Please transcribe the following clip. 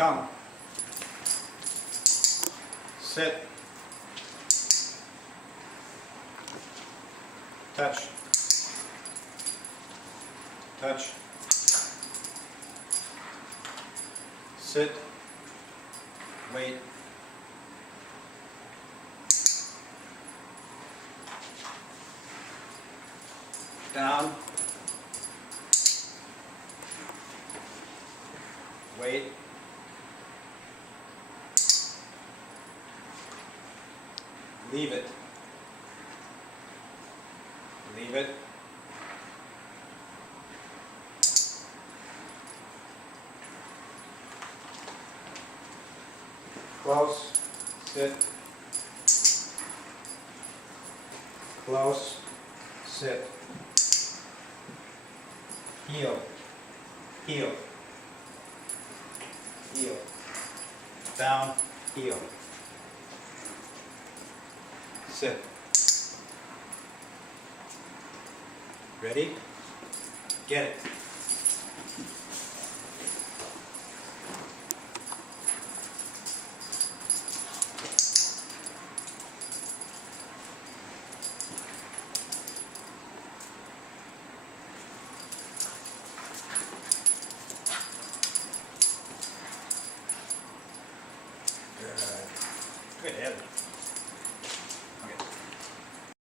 Come. Sit. Touch. Touch. Sit. Wait. Down. Wait. Leave it. Leave it. Close. Sit. Close. Sit. Heel. Heel. Heel. Down. Heel. Sit. Ready? Get it.